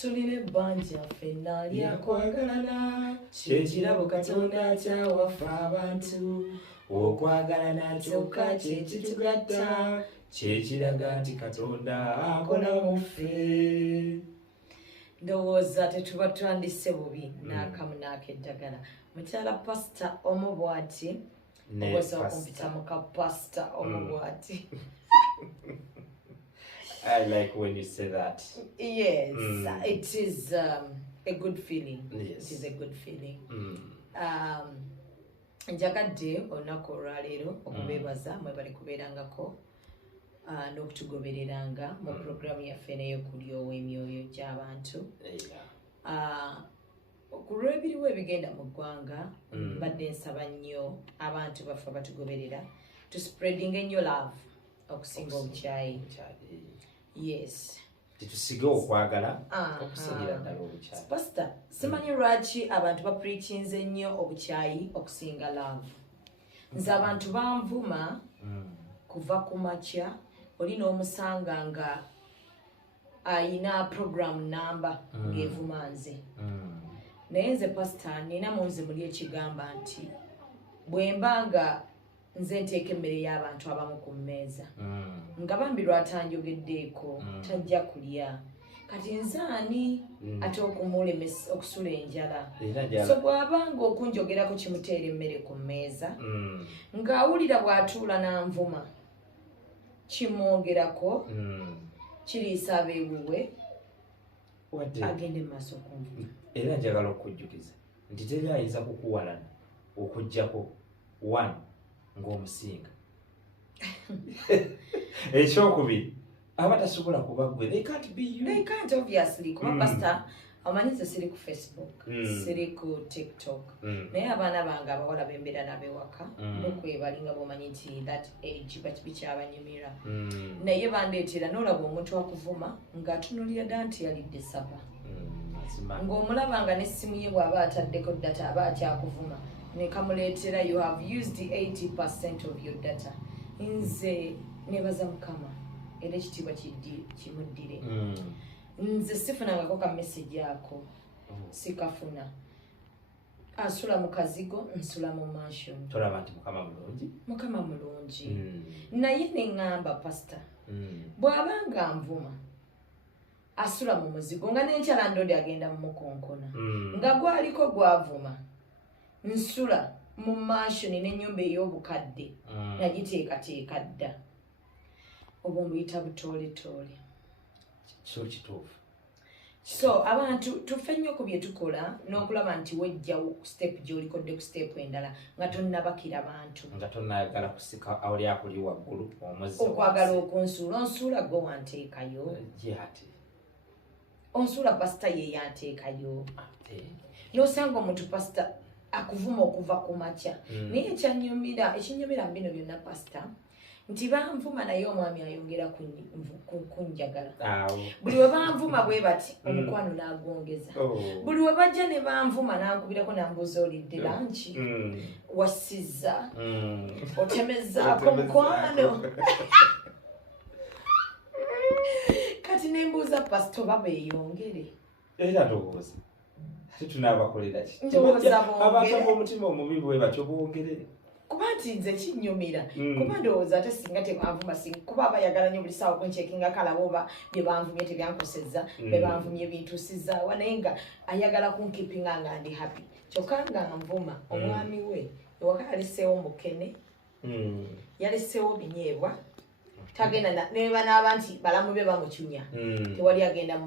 tuline banja ffenna lyakwagalana kyekirabo Katonda kyawafa abantu okwagalana kyokka kyekitugatta kyekiraga nti Katonda akola mu ffe. Ndowooza tetuba twandise bubi n'akamu n'akeddagala. Mukyala pasita omu bw'ati obasobola kumpita muka pasita omu bw'ati. I like when you say that. Yes, it is a good feeling. Yes. It is a good feeling. Njagadde olunaku olwaleero okubeebaza mwe bali kubeerangako n'okutugobereranga mu programu yaffe n'ey'okulyowa emyoyo gy'abantu. Ku lw'ebiriwo ebigenda mu ggwanga mbadde nsaba nnyo abantu baffe batugoberera to spreading ennyo love okusinga obukyayi. Yes. Tusiga okwagala okusingira ddala obukyayi. Pastor, simanyi lwaki abantu bapreachinze nnyo obukyayi okusinga love. Nze abantu banvuma kuva ku makya oli n'omusanga nga ayina program number ng'evuma nze. Naye nze pastor nina mu nze muli ekigamba nti bwe mba nga nze nteeka emmere y'abantu abamu ku mmeeza nga bambi lwatanjogeddeeko tajja kulya kati nze ani ate okumulemesa okusula enjala. So bw'abanga okunjogerako kimuteera emmere ku mmeeza ng'awulira bw'atuula n'anvuma kimwogerako kiriisa abeewuwe agende mu maaso okunvuma. Era njagala okujjukiza nti teri ayinza kukuwalana okuggyako one ng'omusinga. Ekyokubiri abatasobola kuba gwe, they can't be you. They can't obviously kuba pastor amanyi nze siri ku Facebook siri ku TikTok naye abaana bange abawala bembeera n'abewaka nokwebalinga bw'omanyi nti that age bikyabanyumira naye bandeetera n'olaba omuntu akuvuma ng'atunulira dda nti yalidde saba ng'omulabanga n'essimu ye bw'aba ataddeko data aba akyakuvuma nekamuleetera you have used the 80% of your data. Nze nebaza Mukama era ekitiibwa kimuddire. Nze sifunangako ka message ako sikafuna. Asula mu kazigo nsula mu mansion. Tolaba nti Mukama mulungi. Mukama mulungi. Naye ne ngamba pastor bw'abanga nvuma asula mu muzigo nga n'enkyala ndodi agenda mu mukonkona nga gwaliko gwavuma nsula mu mansion n'ennyumba ey'obukadde nagiteekateeka dda obwo mbuyita butooletoole. Kyo kituufu. So abantu tufe nnyo ku bye tukola n'okulaba nti wejjawo ku step gy'olikodde ku step endala nga tonnabakira bantu nga tonnayagala kusika oli akuli waggulu omuzzi okwagala okunsuula onsuula gwe wanteekayo onsuula pasita ye yanteekayo n'osanga omuntu pasita akuvuma okuva ku makya naye ekinyumira bino byonna pasita nti banvuma naye omwami ayongera kunjagala. Buli we banvuma bwe bati omukwano n'agwongeza. Buli we bajja ne banvuma n'ankubirako n'ambuuza olidde lanki wassizza otemezzaako mukwano. Kati nembuuza pasito oba beeyongere. Era ndowooza tunaabakolera ki? Ndowooza bongere. Abantu b'omutima omubi bwe batyo bongere. Kuba nti nze kinyumira kuba ndowooza ate singa tebanvuma kuba bayagala nnyo buli ssaawa okunceekingako alaba oba bye banvumye tebyankosezza bye banvumye bintuusizaawa naye nga ayagala kunkipinga nga ndi happy kyokka nga nvuma omwami we ewaka yaleseewo mukene yaleseewo binyeebwa tagenda neba n'aba nti balamu be bamucunya tewali agenda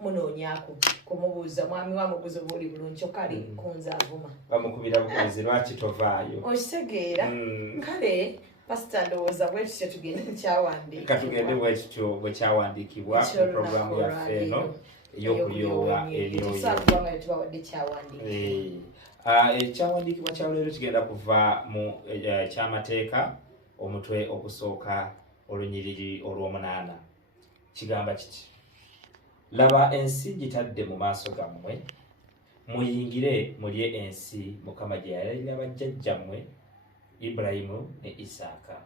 munoonyaako kumubuuza mwami wamubuuza oba oli bulungi kyokka ali kunze avuma bamukubira bukunzi lwaki tovaayo okitegeera kale pasita ndowooza bwe tutyo tugende mukyawandiikibwa katugende bwe tutyo bwe kyawandiikibwa mu programu yaffe eno ey'okulyowa ebyoyotusakubanga tetubawadde kyawandiikibwa ekyawandiikibwa kyaleero kigenda kuva mu kyamateeka omutwe ogusooka olunyiriri olw'omunaana kigamba kiti laba ensi gitadde mu maaso gammwe muyingire mulye ensi Mukama gye yalayirira bajjajjammwe Ibulayimu ne Isaaka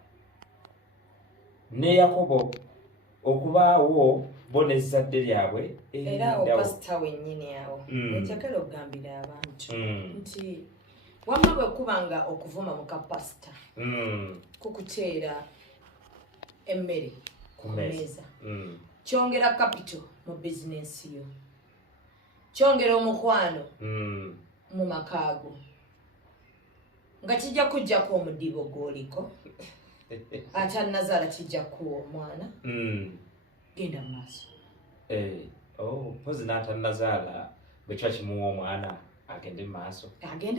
ne Yakobo okubaawo bonezadde lyabwe era opasita wennyini awo enjagala okugambira abantu nti wamma bwe kubanga okuvuma mu kapasita kukuteera emmere ku mmeeza kyongera capital mu bizinensi yo kyongera omukwano mu makaago nga kijja kujjako omudibo gw'oliko ate anazaala kijja kuwa omwana genda mu maaso pozi n'atanazaala bwe kiba kimuwa omwana agende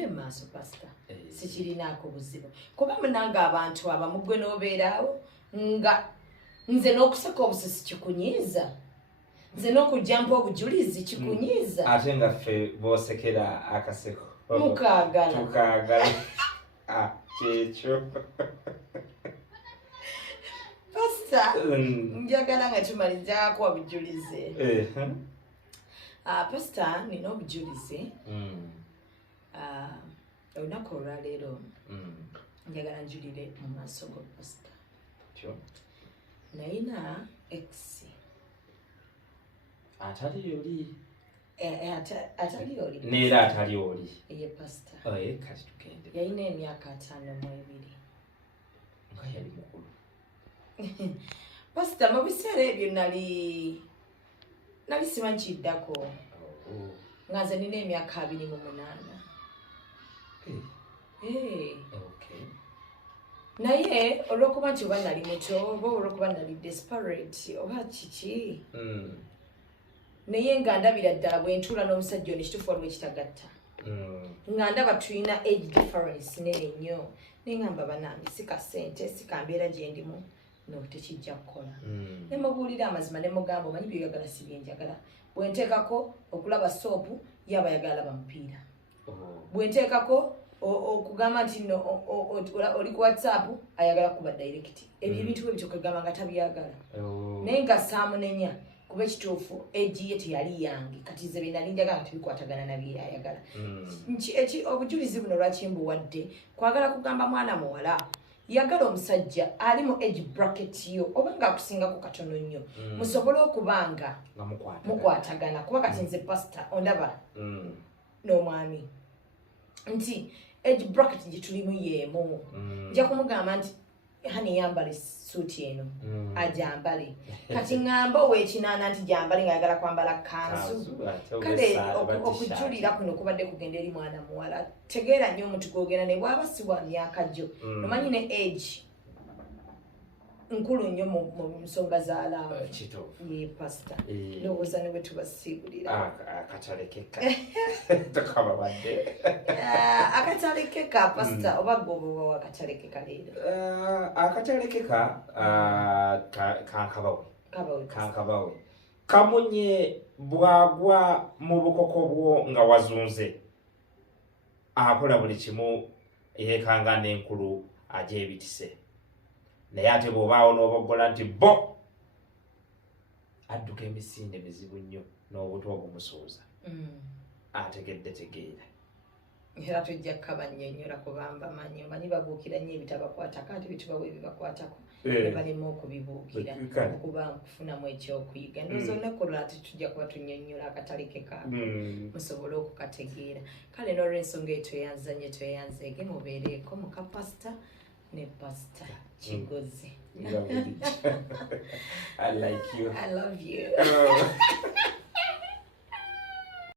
mu maaso pasita sikirinaako buzibu kuba munange abantu abamu gwe n'obeeraawo nga nze n'okuseka obusisi kikunyiiza nze n'okujjampa obujulizi kikunyiiza ate nga ffe boosekera akaseko mukaagala kyekyo pasita njagala nga tumalizaako obujulizi pasita nina obujulizi olunaku olwaleero njagala njulire mu maaso go pasita nayina ex atali oli neera atali oli ye pasita kati tugende yalina emyaka 5 nga yali mukulu pasita mu biseera ebyo nali simanyi kiddako nga nze nina emyaka 28 naye olw'okuba nti oba nali muto oba olw'okuba nali desperate oba kiki naye nga ndabira ddala bwe ntuula n'omusajja ono ekituufu waliwo ekitagatta nga ndaba tulina age difference nene nnyo neŋŋamba banange si kasente si kambeera gye ndimu no tekijja kukola ne mubuulira amazima ne mugamba omanyi byoyagala si byenjagala bwe nteekako okulaba soopu yaba yagala laba mupiira bwe nteekako okugamba nti oli ku whatsapp ayagala kuba direct ebyo ebintu bwe bitokegamba nga tabyagala naye nga saamunenya kuba ekituufu egi ye teyali yange kati ze bye nali njagala tebikwatagana nabye ayagala obujulizi buno lwakimbuwadde kwagala kugamba mwana muwala yagala omusajja ali mu age bracket yo oba nga akusingako katono nnyo musobole okubanga mukwatagana kuba kati nze pasita ondaba n'omwami nti age bracket gye tulimu yeemu nja kumugamba nti hani yambale suuti eno ajambale kati ŋŋamba ow'ekinaana nti jambale ng'ayagala kwambala kanzu kale okujulira kuno kubadde kugenda eri mwana muwala tegeera nnyo omuntu gwogenda naye bw'aba si bwa myaka gyo nomanyi ne age nkulu nnyo mu nsonga z'alaamu ye pasita ndowooza ne bwe tubasiibulira akatalekeka pasita oba gwoba wakatalekeka leero akatalekeka kankabawe kamunye bwagwa mu bukoko bwo nga wazunze akola buli kimu yeekanga n'enkulu agyebitise naye ate bw'obaawo n'oboggola nti bo adduka emisinde mizibu nnyo n'obuto obumusuuza ategedde tegeera era tujja kukabannyonnyola kubamba manyi omanyi babuukira nnyo ebitabakwatako ate bitubawo ebibakwatako ne balema okubibuukira okuba nkufunamu ekyokuyiga ndowooza olunaku olwo ate tujja kuba tunnyonnyola akataleke kaako musobole okukategeera kale n'olw'ensonga eyo tweyanzeege mubeereeko mu kapasita ne pasita kigozi. I like you. I love you.